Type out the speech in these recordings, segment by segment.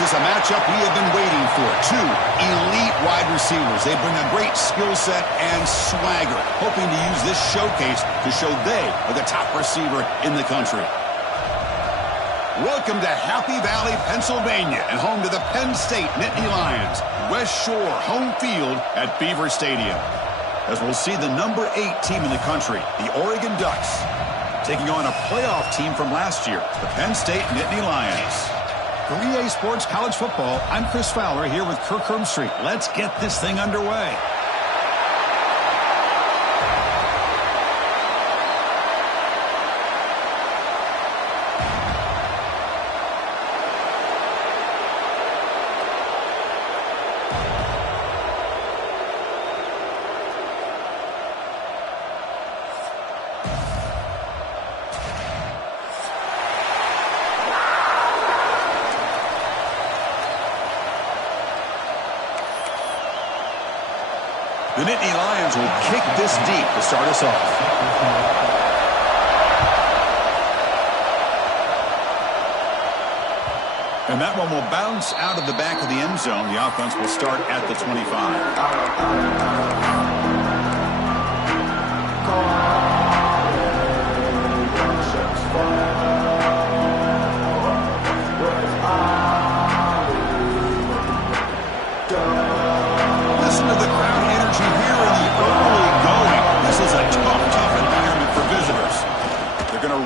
This is a matchup we have been waiting for. Two elite wide receivers. They bring a great skill set and swagger, hoping to use this showcase to show they are the top receiver in the country. Welcome to Happy Valley, Pennsylvania, and home to the Penn State Nittany Lions. West Shore home field at Beaver Stadium. As we'll see the number 8 team in the country, the Oregon Ducks, taking on a playoff team from last year, the Penn State Nittany Lions. For EA Sports College Football, I'm Chris Fowler here with Kirk Herbstreit. Let's get this thing underway. The Nittany Lions will kick this deep to start us off. And that one will bounce out of the back of the end zone. The offense will start at the 25.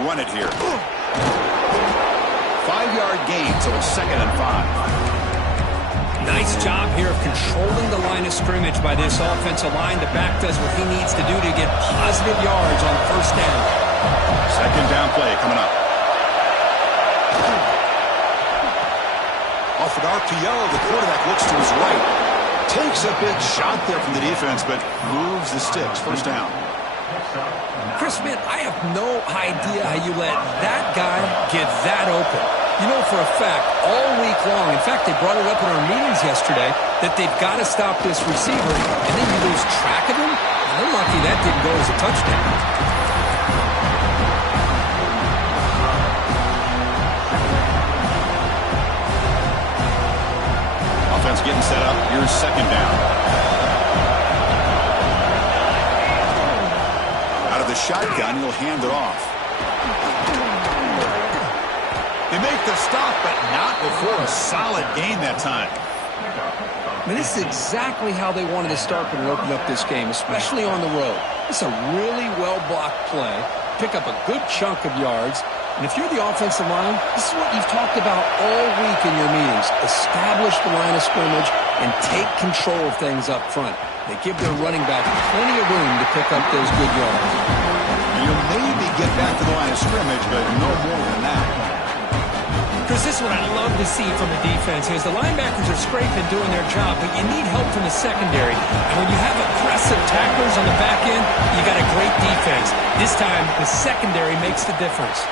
Run it here. 5-yard gain, so it's 2nd and 5. Nice job here of controlling the line of scrimmage by this offensive line. The back does what he needs to do to get positive yards on first down. 2nd down play coming up. Off an RPO, the quarterback looks to his right. Takes a big shot there from the defense, but moves the sticks. First down. Chris, man, I have no idea how you let that guy get that open. You know for a fact, all week long, in fact, they brought it up in our meetings yesterday, that they've got to stop this receiver, and then you lose track of him? And they're lucky that didn't go as a touchdown. Offense getting set up. Here's 2nd down. The shotgun, he'll hand it off. They make the stop, but not before a solid gain that time. I mean, this is exactly how they wanted to start when they opened up this game, especially on the road. It's a really well-blocked play, pick up a good chunk of yards, and if you're the offensive line, this is what you've talked about all week in your meetings. Establish the line of scrimmage and take control of things up front. They give their running back plenty of room to pick up those good yards. You'll maybe get back to the line of scrimmage, but no more than that. Because this is what I love to see from the defense is the linebackers are scraping, doing their job, but you need help from the secondary. And when you have aggressive tacklers on the back end, you got a great defense. This time, the secondary makes the difference.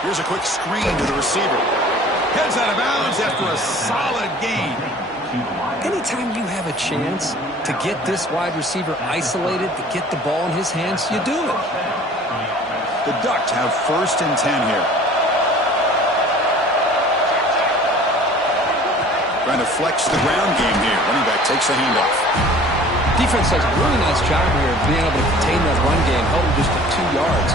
Here's a quick screen to the receiver. Heads out of bounds after a solid gain. Anytime you have a chance to get this wide receiver isolated, to get the ball in his hands, you do it. The Ducks have 1st and 10 here. Trying to flex the ground game here. Running back takes the handoff. Defense does a really nice job here of being able to contain that run game, held him just to 2 yards.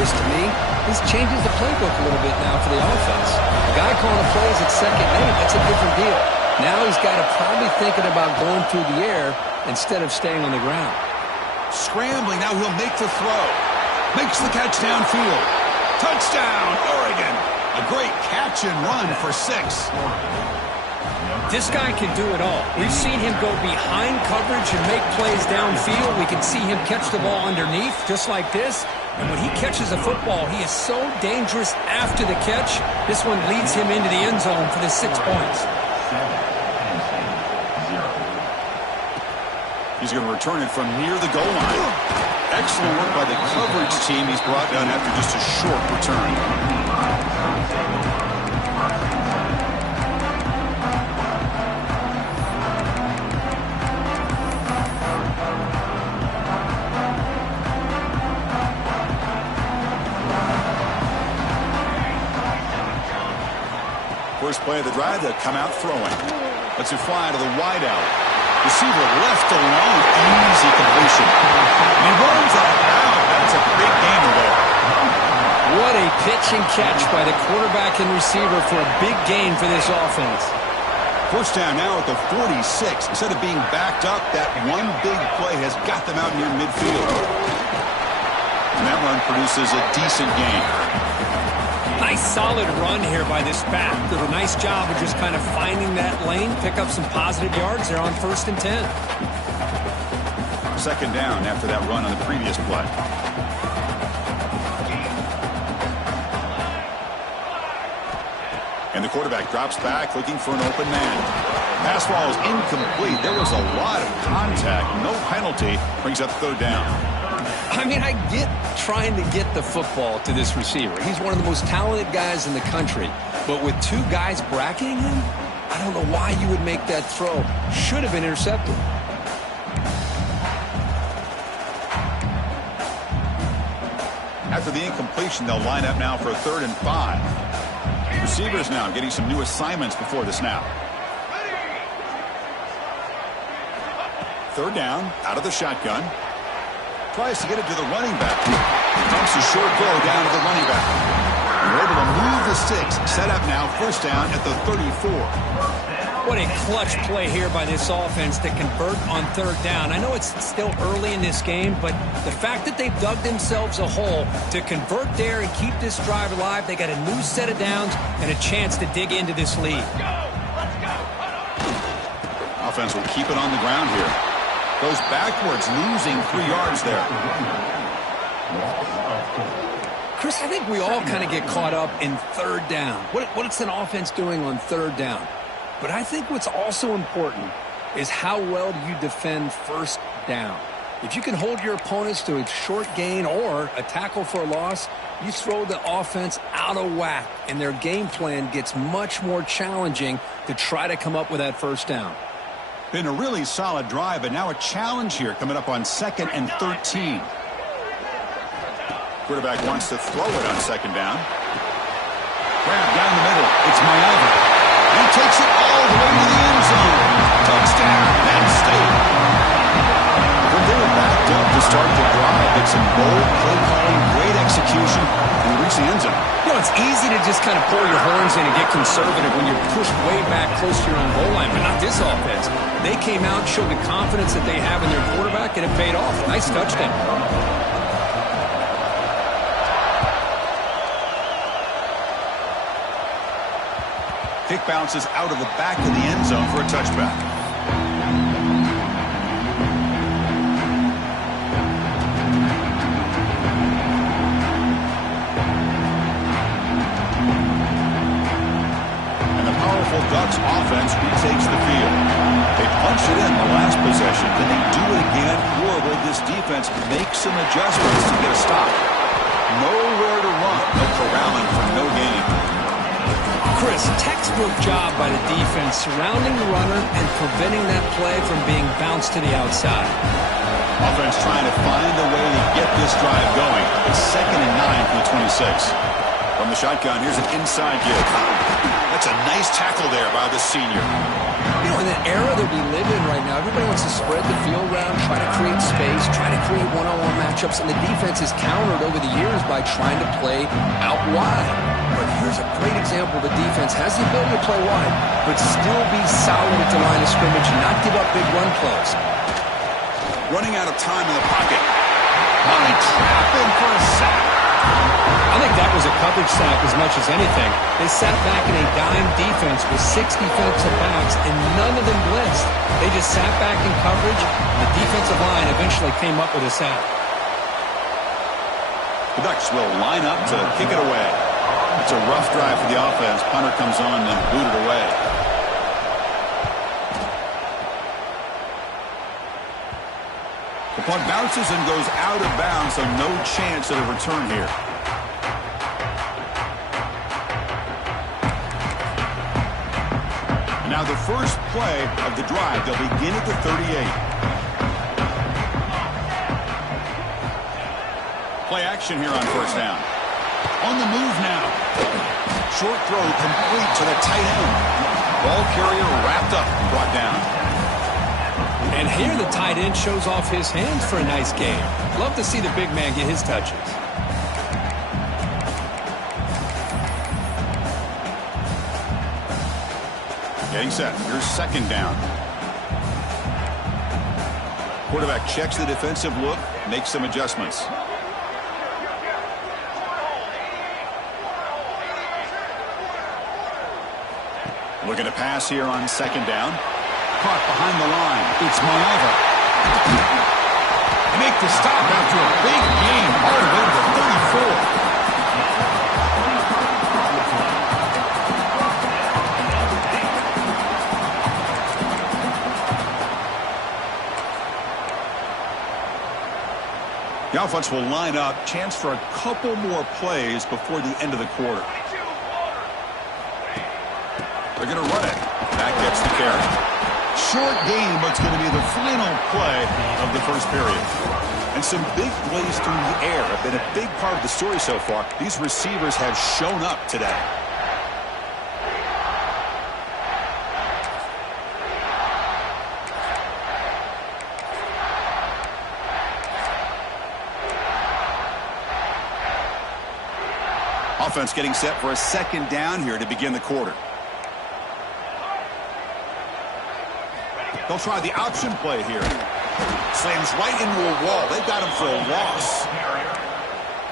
This, to me, this changes the playbook a little bit now for the offense. The guy calling the plays at 2nd and 8, that's a different deal. Now he's got to probably thinking about going through the air instead of staying on the ground. Scrambling, now he'll make the throw. Makes the catch downfield. Touchdown, Oregon. A great catch and run for 6. This guy can do it all. We've seen him go behind coverage and make plays downfield. We can see him catch the ball underneath, just like this. And when he catches a football, he is so dangerous after the catch. This one leads him into the end zone for the 6 points. He's going to return it from near the goal line. Excellent work by the coverage team. He's brought down after just a short return. First play of the drive, they'll come out throwing. Let's it fly to the wide out. Receiver left alone. Easy completion. And he runs out of bounds. That's a big gainer there. What a pitch and catch by the quarterback and receiver for a big gain for this offense. First down now at the 46. Instead of being backed up, that one big play has got them out near midfield. And that run produces a decent gain. Nice solid run here by this back. Did a nice job of just kind of finding that lane, pick up some positive yards there on 1st and 10. Second down after that run on the previous play. And the quarterback drops back looking for an open man. Pass ball is incomplete. There was a lot of contact. No penalty. Brings up third down. I mean, I get trying to get the football to this receiver. He's one of the most talented guys in the country. But with two guys bracketing him, I don't know why you would make that throw. Should have been intercepted. After the incompletion, they'll line up now for a 3rd and 5. Receivers now getting some new assignments before the snap. Third down, out of the shotgun. Tries to get it to the running back. Dumps a short goal down to the running back. And they're able to move the sticks. Set up now, first down at the 34. What a clutch play here by this offense to convert on 3rd down. I know it's still early in this game, but the fact that they've dug themselves a hole to convert there and keep this drive alive, they got a new set of downs and a chance to dig into this lead. Offense will keep it on the ground here. Goes backwards, losing 3 yards there. Chris, I think we all kind of get caught up in 3rd down. What's an offense doing on 3rd down? But I think what's also important is how well do you defend 1st down. If you can hold your opponents to a short gain or a tackle for a loss, you throw the offense out of whack, and their game plan gets much more challenging to try to come up with that 1st down. Been a really solid drive, but now a challenge here coming up on 2nd and 13. Quarterback wants to throw it on 2nd down. Grab down the middle. It's Maiava. He takes it all the way to the end zone. Touchdown, Penn State. But they were backed up to start the drive. It's some bold play calling, great execution, and we reach the end zone. You know, it's easy to just kind of pull your horns in and get conservative when you're pushed way back close to your own goal line, but not this offense. They came out, showed the confidence that they have in their quarterback, and it paid off. Nice touchdown. Kick bounces out of the back of the end zone for a touchback. And the powerful Ducks offense retakes the field. They punch it in the last possession, then they do it again. Horrible. This defense makes some adjustments to get a stop. Nowhere to run. No corralling for no gain. Chris, textbook job by the defense surrounding the runner and preventing that play from being bounced to the outside. Offense trying to find a way to get this drive going. It's 2nd and 9 from the 26. From the shotgun, here's an inside give. That's a nice tackle there by the senior. You know, in the era that we live in right now, everybody wants to spread the field around, try to create space, try to create one-on-one matchups, and the defense is countered over the years by trying to play out wide. But here's a great example. The defense has the ability to play wide, but still be solid at the line of scrimmage and not give up big run plays. Running out of time in the pocket. Money trap in for a sack. I think that was a coverage sack as much as anything. They sat back in a dime defense with 6 defensive backs, and none of them blitzed. They just sat back in coverage. The defensive line eventually came up with a sack. The Ducks will line up to kick it away. It's a rough drive for the offense. Punter comes on and booted away. The punt bounces and goes out of bounds, so no chance at a return here. Now the first play of the drive, they'll begin at the 38. Play action here on first down. On the move now. Short throw complete to the tight end. Ball carrier wrapped up and brought down. And here the tight end shows off his hands for a nice game. Love to see the big man get his touches. Getting set. Here's second down. Quarterback checks the defensive look, makes some adjustments. Looking to pass here on second down. Caught behind the line. It's Maiava. Make the stop after a big game all the way to the 34. The offense will line up. Chance for a couple more plays before the end of the quarter. They're going to run it. That gets the carry. Short game, but it's going to be the final play of the first period. And some big plays through the air have been a big part of the story so far. These receivers have shown up today. Offense getting set for a second down here to begin the quarter. They'll try the option play here. Slams right into a wall. They've got him for a loss.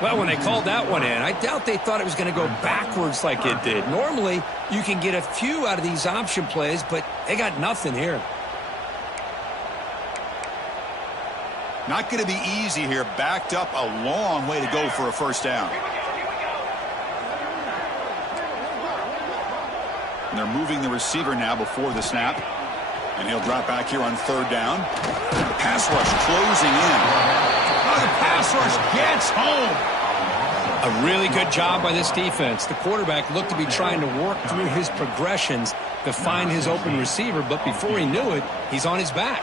Well, when they called that one in, I doubt they thought it was going to go backwards like it did. Normally, you can get a few out of these option plays, but they got nothing here. Not going to be easy here. Backed up a long way to go for a first down. And they're moving the receiver now before the snap. And he'll drop back here on third down. The pass rush closing in. Oh, the pass rush gets home. A really good job by this defense. The quarterback looked to be trying to work through his progressions to find his open receiver, but before he knew it, he's on his back.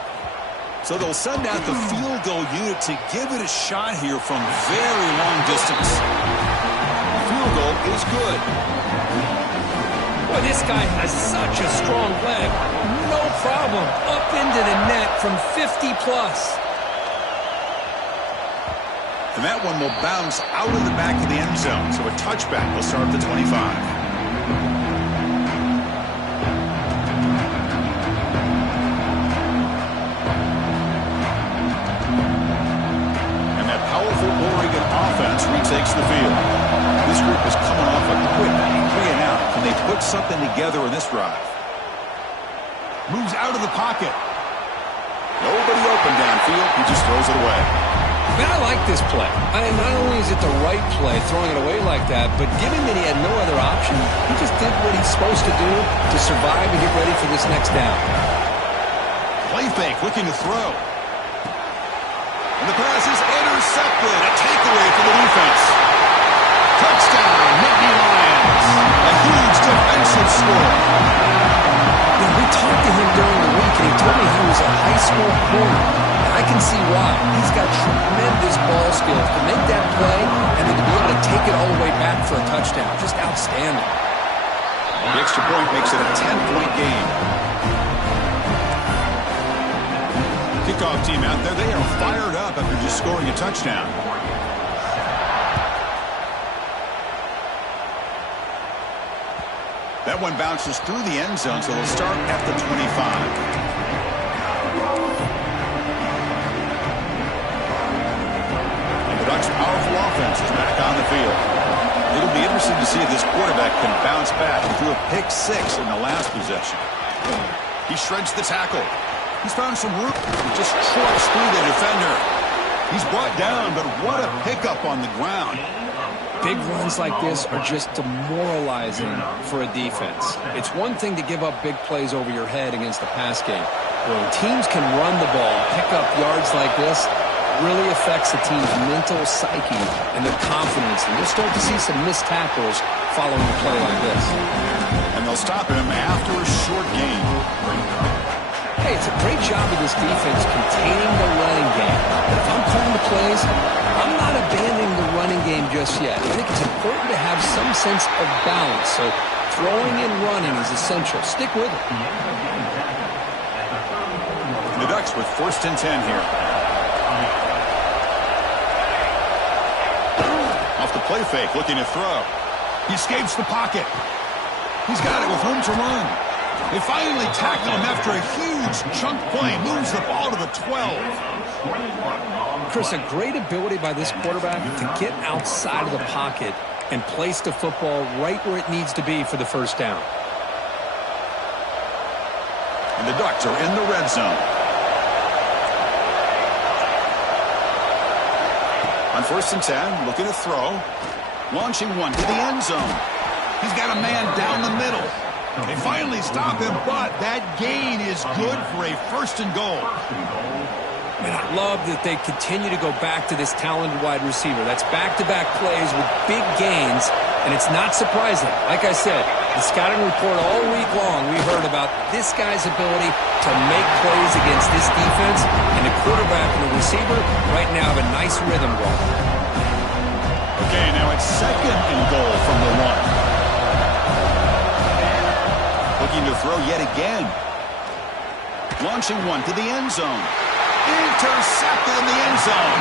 So they'll send out the field goal unit to give it a shot here from very long distance. The field goal is good. Boy, this guy has such a strong leg. No problem. Up into the net from 50 plus. And that one will bounce out of the back of the end zone. So a touchback will start at the 25. And that powerful Oregon offense retakes the field. This group is coming off a quick 3-and-out. Can they put something together in this drive? Moves out of the pocket. Nobody open downfield. He just throws it away. Man, I like this play. I mean, not only is it the right play, throwing it away like that, but given that he had no other option, he just did what he's supposed to do to survive and get ready for this next down. Play fake, looking to throw. And the pass is intercepted. A takeaway for the defense. Touchdown, Nittany Lions. A huge defensive score. We talked to him during the week, and he told me he was a high school corner. And I can see why. He's got tremendous ball skills to make that play and then to be able to take it all the way back for a touchdown. Just outstanding. The extra point makes it a 10-point game. Kickoff team out there, they are fired up after just scoring a touchdown. That one bounces through the end zone, so they'll start at the 25. And the Ducks' powerful offense is back on the field. It'll be interesting to see if this quarterback can bounce back. He threw a pick six in the last possession. He shreds the tackle. He's found some room. He just trucks through the defender. He's brought down, but what a pickup on the ground. Big runs like this are just demoralizing for a defense. It's one thing to give up big plays over your head against the pass game. When teams can run the ball, pick up yards like this, really affects the team's mental psyche and their confidence. And you'll start to see some missed tackles following a play like this. And they'll stop him after a short gain. Hey, it's a great job of this defense containing the running game. But if I'm calling the plays, I'm not abandoning the running game game just yet. I think it's important to have some sense of balance. So throwing and running is essential. Stick with it. The Ducks with 1st and 10 here. Off the play fake, looking to throw. He escapes the pocket. He's got it with room to run. They finally tackle him after a huge chunk play. Moves the ball to the 12. Chris, a great ability by this quarterback to get outside of the pocket and place the football right where it needs to be for the first down. And the Ducks are in the red zone. On 1st and 10, looking to throw. Launching one to the end zone. He's got a man down the middle. They finally stop him, but that gain is good for a 1st and goal. And I love that they continue to go back to this talented wide receiver. That's back-to-back plays with big gains, and it's not surprising. Like I said, the scouting report all week long, we heard about this guy's ability to make plays against this defense, and the quarterback and the receiver right now have a nice rhythm going. Okay, now it's 2nd and goal from the 1. Looking to throw yet again. Launching one to the end zone. Intercepted in the end zone.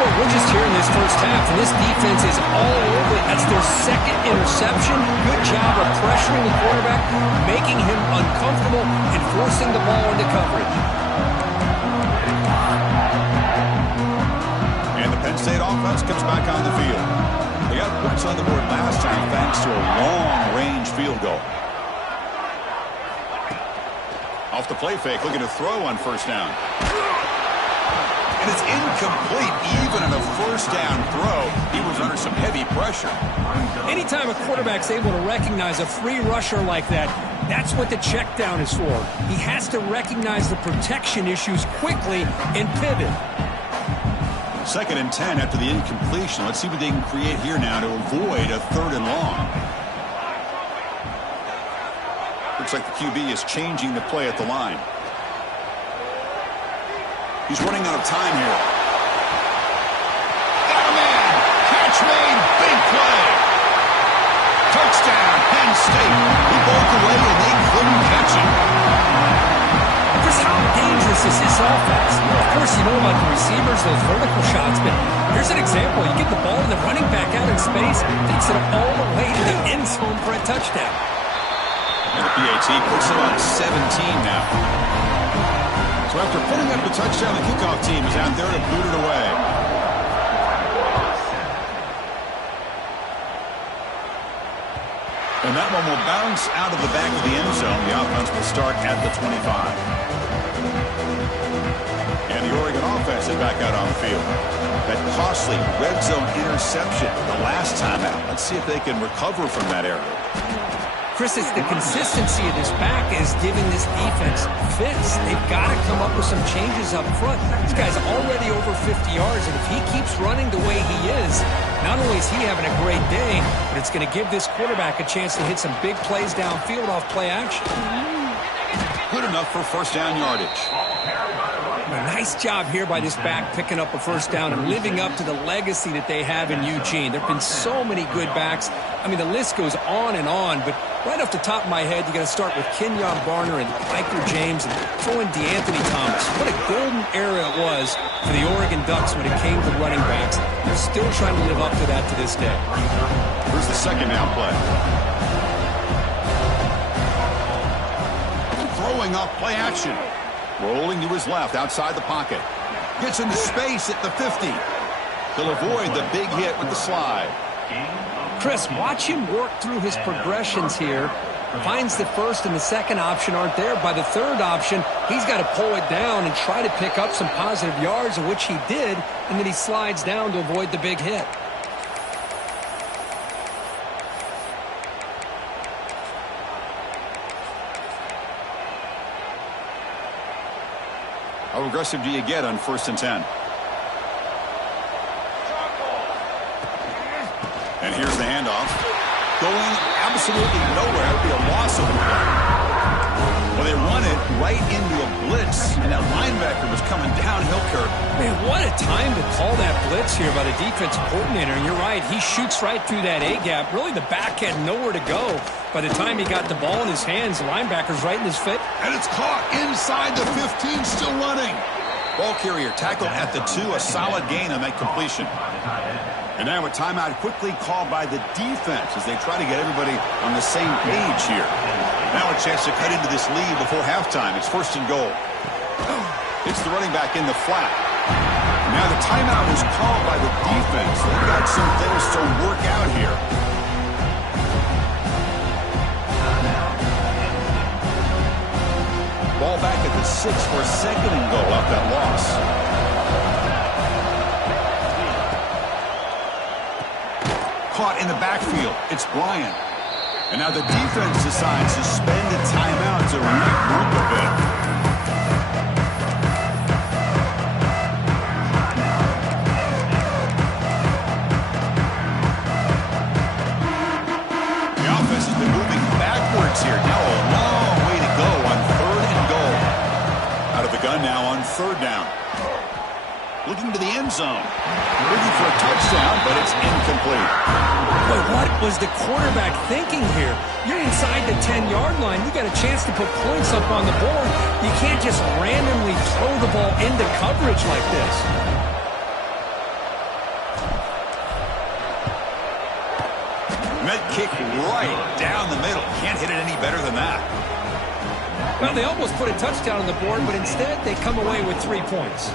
Well, we're just here in this first half, and this defense is all over it. That's their 2nd interception. Good job of pressuring the quarterback, making him uncomfortable, and forcing the ball into coverage. And the Penn State offense comes back on the field. They got points on the board last time thanks to a long-range field goal. Off the play fake, looking to throw on 1st down. And it's incomplete, even on a 1st down throw. He was under some heavy pressure. Anytime a quarterback's able to recognize a free rusher like that, that's what the check down is for. He has to recognize the protection issues quickly and pivot. 2nd and 10 after the incompletion. Let's see what they can create here now to avoid a 3rd and long. Looks like the QB is changing the play at the line. He's running out of time here. Got a man! Catch made! Big play! Touchdown, Penn State! He broke away and they couldn't catch him. Chris, how dangerous is this offense? Of course, you know about the receivers, those vertical shots, but here's an example. You get the ball and the running back out in space, takes it all the way to the end zone for a touchdown. And the PAT puts it on 17 now. So after putting up the touchdown, the kickoff team is out there to boot it away. And that one will bounce out of the back of the end zone. The offense will start at the 25. And the Oregon offense is back out on the field. That costly red zone interception the last time out. Let's see if they can recover from that error. Chris, it's the consistency of this back is giving this defense fits. They've got to come up with some changes up front. This guy's already over 50 yards, and if he keeps running the way he is, not only is he having a great day, but it's going to give this quarterback a chance to hit some big plays downfield off play action. Good enough for 1st down yardage. A nice job here by this back picking up a 1st down and living up to the legacy that they have in Eugene. There have been so many good backs. I mean, the list goes on, but right off the top of my head, you got to start with Kenyon Barner and Piker James and throw in DeAnthony Thomas. What a golden era it was for the Oregon Ducks when it came to running backs. They're still trying to live up to that to this day. Here's the 2nd down play. Throwing off play action. Rolling to his left outside the pocket. Gets into space at the 50. He'll avoid the big hit with the slide. Chris, watch him work through his progressions here. Finds the 1st and the 2nd option aren't there. By the 3rd option, he's got to pull it down and try to pick up some positive yards, of which he did, and then he slides down to avoid the big hit. How aggressive do you get on 1st and 10? And here's the handoff. Going absolutely nowhere. It would be a loss of the ball. Well, they run it right into a blitz, and that linebacker was coming downhill, Kirk. Man, what a time to call that blitz here by the defensive coordinator. And you're right, he shoots right through that A-gap. Really, the back had nowhere to go. By the time he got the ball in his hands, the linebacker's right in his face. And it's caught inside the 15, still running. Ball carrier tackled at the 2, a solid gain on that completion. And now a timeout quickly called by the defense as they try to get everybody on the same page here. Now a chance to cut into this lead before halftime. It's 1st and goal. It's the running back in the flat. Now the timeout is called by the defense. They've got some things to work out here. Ball back at the 6 for a 2nd and goal off that loss. Caught in the backfield. It's Bryant. And now the defense decides to spend a timeout to regroup a bit. The offense has been moving backwards here. Now a long way to go on 3rd and goal. Out of the gun now on 3rd down. Looking to the end zone. Looking for a touchdown, but it's incomplete. But what was the quarterback thinking here? You're inside the 10-yard line. You got a chance to put points up on the board. You can't just randomly throw the ball into coverage like this. Met kick right down the middle. Can't hit it any better than that. Well, they almost put a touchdown on the board, but instead they come away with 3 points.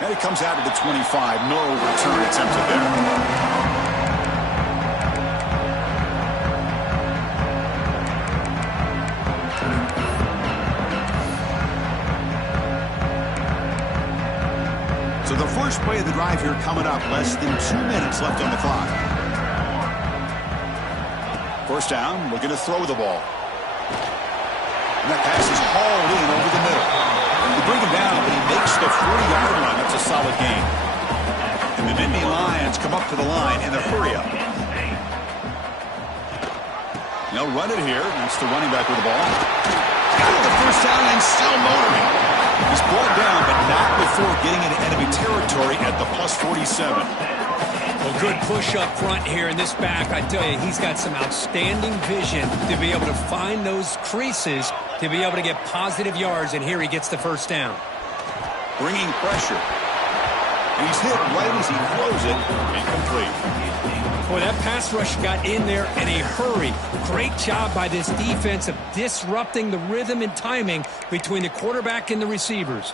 And it comes out to the 25. No return attempted there. So the first play of the drive here coming up. Less than 2 minutes left on the clock. 1st down, looking to throw the ball. And that pass is hauled in over the middle. They bring him down, but he makes the 40-yard line. That's a solid gain. And the Nittany Lions come up to the line in a hurry-up. They'll run it here. That's the running back with the ball. Got the 1st down and still motoring. He's brought down, but not before getting into enemy territory at the plus 47. Well, good push up front here in this back. I tell you, he's got some outstanding vision to be able to find those creases, to be able to get positive yards, and here he gets the 1st down. Bringing pressure. And he's hit right as he throws it. Incomplete. Boy, that pass rush got in there in a hurry. Great job by this defense of disrupting the rhythm and timing between the quarterback and the receivers.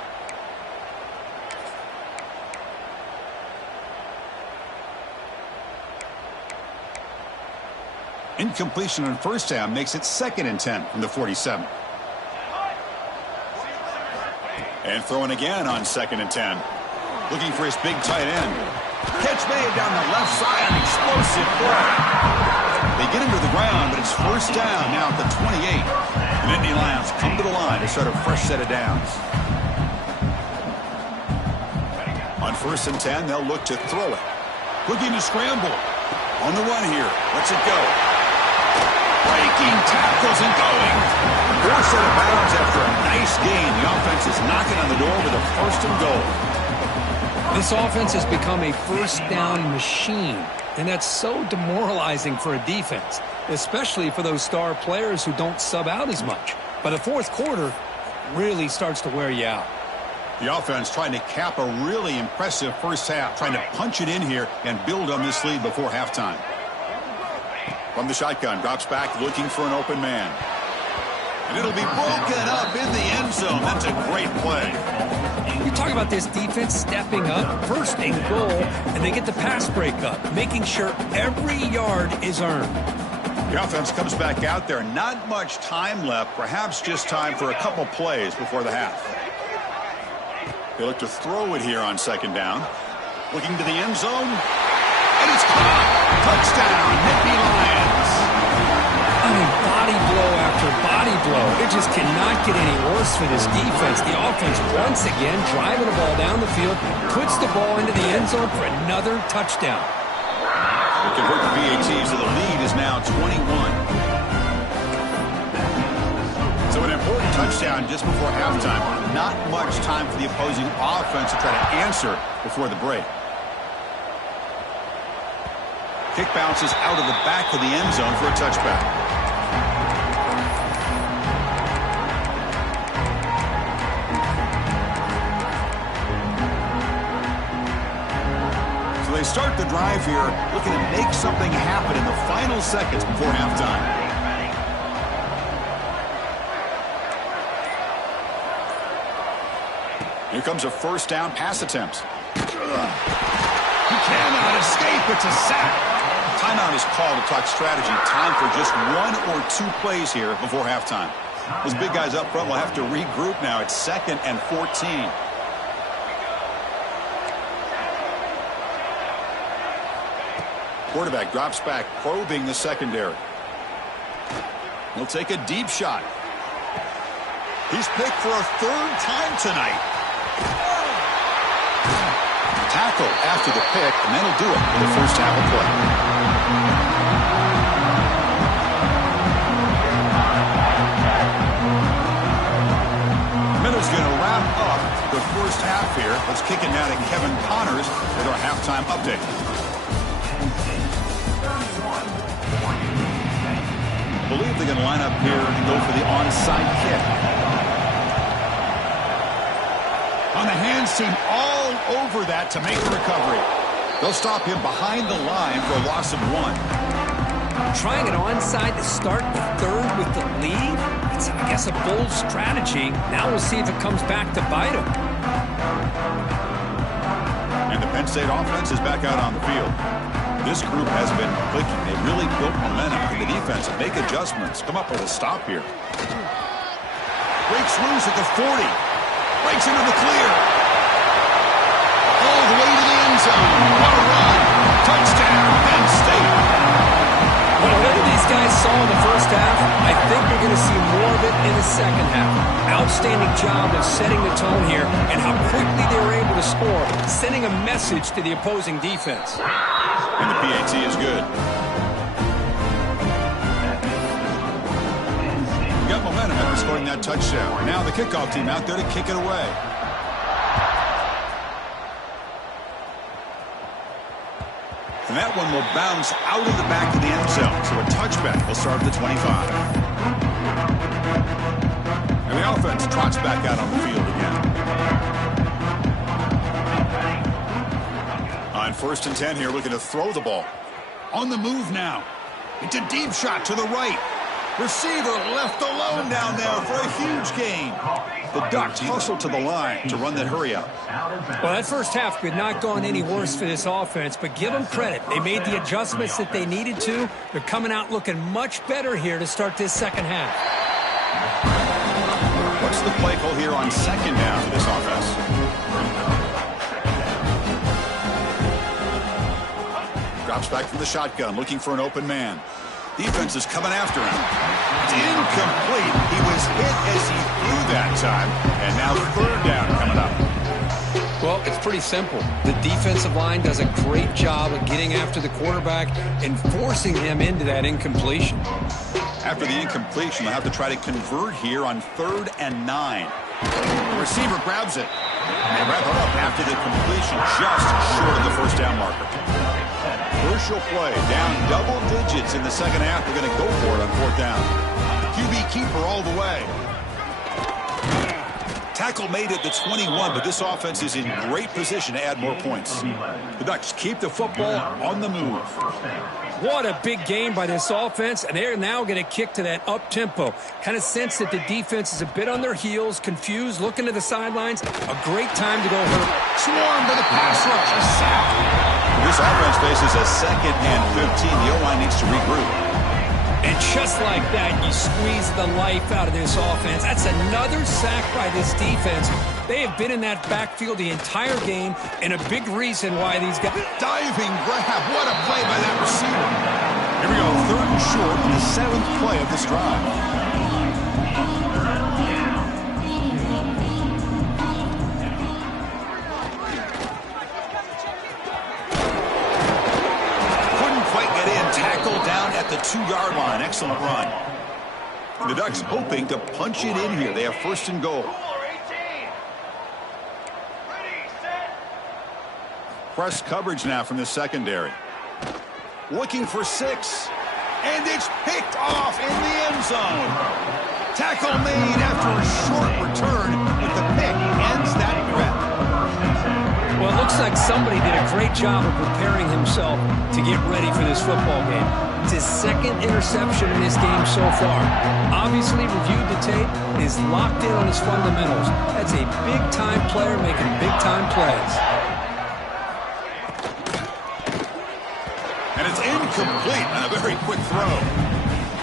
Incompletion on 1st down makes it 2nd and 10 from the 47. And throwing again on 2nd and 10. Looking for his big tight end. Catch made down the left side. An explosive play. They get him to the ground, but it's 1st down now at the 28. The Nittany Lions come to the line to start a fresh set of downs. On 1st and 10, they'll look to throw it. Looking to scramble. On the run here. Let's it go. Breaking tackles and going. Forced out of bounds after a nice gain. The offense is knocking on the door with a 1st and goal. This offense has become a 1st down machine, and that's so demoralizing for a defense, especially for those star players who don't sub out as much. By the 4th quarter, really starts to wear you out. The offense trying to cap a really impressive 1st half, trying to punch it in here and build on this lead before halftime. From the shotgun, drops back looking for an open man. And it'll be broken up in the end zone. That's a great play. You talk about this defense stepping up, 1st and goal, and they get the pass break up, making sure every yard is earned. The offense comes back out there. Not much time left, perhaps just time for a couple plays before the half. They look to throw it here on 2nd down. Looking to the end zone. And it's caught. Touchdown, Nittany Lions. I mean, body blow after body blow. It just cannot get any worse for this defense. The offense, once again, driving the ball down the field, puts the ball into the end zone for another touchdown. Convert the PATs, so the lead is now 21. So an important touchdown just before halftime. Not much time for the opposing offense to try to answer before the break. Kick bounces out of the back of the end zone for a touchback. So they start the drive here, looking to make something happen in the final seconds before halftime. Here comes a first down pass attempt. He cannot escape. It's a sack. Timeout is called to talk strategy. Time for just 1 or 2 plays here before halftime. Those big guys up front will have to regroup now. It's 2nd and 14. Quarterback drops back, probing the secondary. He'll take a deep shot. He's picked for a 3rd time tonight. Tackle after the pick, and that'll do it for the first half of play. Miller's going to wrap up the first half here. Let's kick it now to Kevin Connors with our halftime update. I believe they're going to line up here and go for the onside kick. On the hands team all over that to make the recovery. They'll stop him behind the line for a loss of 1. Trying it onside to start the 3rd with the lead? It's, I guess, a bold strategy. Now we'll see if it comes back to bite him. And the Penn State offense is back out on the field. This group has been clicking. They really built momentum in the defense and make adjustments. Come up with a stop here. Breaks loose at the 40. Breaks into the clear. All the way to the end zone. What a run. Touchdown, Penn State. Well, whatever these guys saw in the first half, I think we're going to see more of it in the second half. Outstanding job of setting the tone here and how quickly they were able to score, sending a message to the opposing defense. And the PAT is good. Got momentum after scoring that touchdown. Now the kickoff team out there to kick it away. And that one will bounce out of the back of the end zone. So a touchback will start at the 25. And the offense trots back out on the field again. On 1st and 10 here, looking to throw the ball. On the move now. It's a deep shot to the right. Receiver left alone down there for a huge gain. The Ducks hustle to the line to run that hurry up. Well, that first half could not gone any worse for this offense, but give them credit. They made the adjustments that they needed to. They're coming out looking much better here to start this second half. What's the play call here on 2nd down for this offense? Drops back from the shotgun, looking for an open man. Defense is coming after him. It's incomplete. He was hit as he threw that time. And now 3rd down coming up. Well, it's pretty simple. The defensive line does a great job of getting after the quarterback and forcing him into that incompletion. After the incompletion, they'll have to try to convert here on 3rd and 9. The receiver grabs it. And they wrap it up after the completion just short of the first down marker. Crucial play, down double digits in the second half. They're going to go for it on 4th down. QB keeper all the way. Tackle made at the 21, but this offense is in great position to add more points. The Ducks keep the football on the move. What a big game by this offense, and they're now going to kick to that up-tempo. Kind of sense that the defense is a bit on their heels, confused, looking to the sidelines. A great time to go hurt. Swarm to the pass rush. A sack. This offense faces a 2nd and 15. The O-line needs to regroup. And just like that, you squeeze the life out of this offense. That's another sack by this defense. They have been in that backfield the entire game, and a big reason why these guys... Diving grab. What a play by that receiver. Here we go, 3rd and short on the 7th play of this drive. Couldn't quite 2-yard line. Excellent run. The Ducks hoping to punch it in here. They have first and goal. Press coverage now from the secondary. Looking for 6. And it's picked off in the end zone. Tackle made after a short return, but the pick ends that threat. Well, it looks like somebody did a great job of preparing himself to get ready for this football game. It's his second interception in this game so far. Obviously reviewed the tape and is locked in on his fundamentals. That's a big-time player making big-time plays. And it's incomplete on a very quick throw.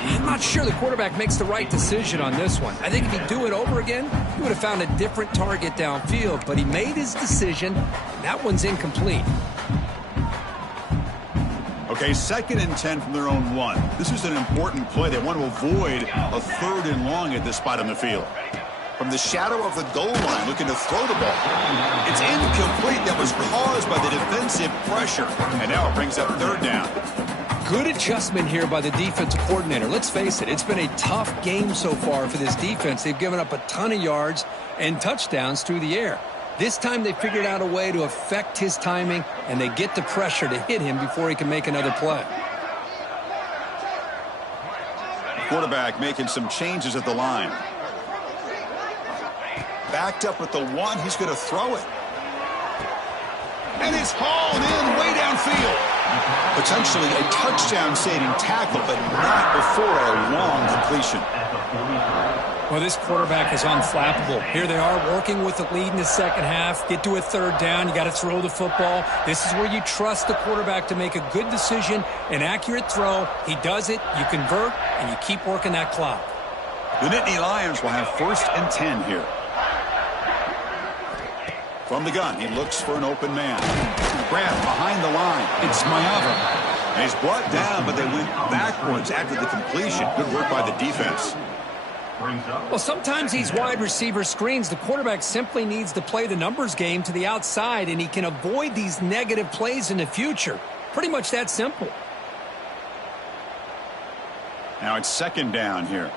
I'm not sure the quarterback makes the right decision on this one. I think if he'd do it over again, he would have found a different target downfield. But he made his decision. That one's incomplete. Okay, 2nd and 10 from their own 1. This is an important play. They want to avoid a 3rd and long at this spot on the field. From the shadow of the goal line, looking to throw the ball. It's incomplete. That was caused by the defensive pressure. And now it brings up 3rd down. Good adjustment here by the defensive coordinator. Let's face it, it's been a tough game so far for this defense. They've given up a ton of yards and touchdowns through the air. This time they figured out a way to affect his timing, and they get the pressure to hit him before he can make another play. Quarterback making some changes at the line. Backed up at the 1. He's going to throw it. And it's hauled in way downfield. Potentially a touchdown-saving tackle, but not before a long completion. Well, this quarterback is unflappable. Here they are working with the lead in the second half. Get to a 3rd down. You got to throw the football. This is where you trust the quarterback to make a good decision, an accurate throw. He does it, you convert, and you keep working that clock. The Nittany Lions will have 1st and 10 here. From the gun, he looks for an open man. Grab behind the line. It's Maiava. And he's brought down, but they went backwards after the completion. Good work by the defense. Well, sometimes these wide receiver screens, the quarterback simply needs to play the numbers game to the outside, and he can avoid these negative plays in the future. Pretty much that simple. Now it's 2nd down here.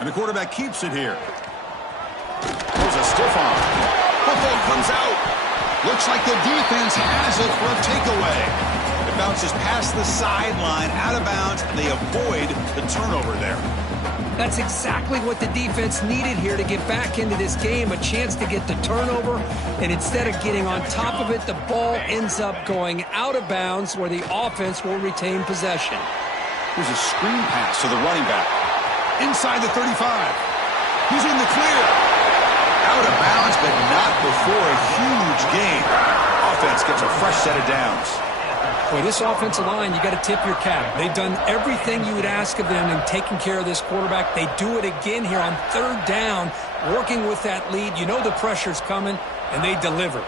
And the quarterback keeps it here. There's a stiff arm. Football comes out. Looks like the defense has it for a takeaway. It bounces past the sideline, out of bounds, and they avoid the turnover there. That's exactly what the defense needed here to get back into this game, a chance to get the turnover, and instead of getting on top of it, the ball ends up going out of bounds where the offense will retain possession. Here's a screen pass to the running back. Inside the 35. He's in the clear. Out of bounds, but not before a huge gain. Offense gets a fresh set of downs. Boy, this offensive line, you got to tip your cap. They've done everything you would ask of them in taking care of this quarterback. They do it again here on 3rd down, working with that lead. You know the pressure's coming, and they deliver.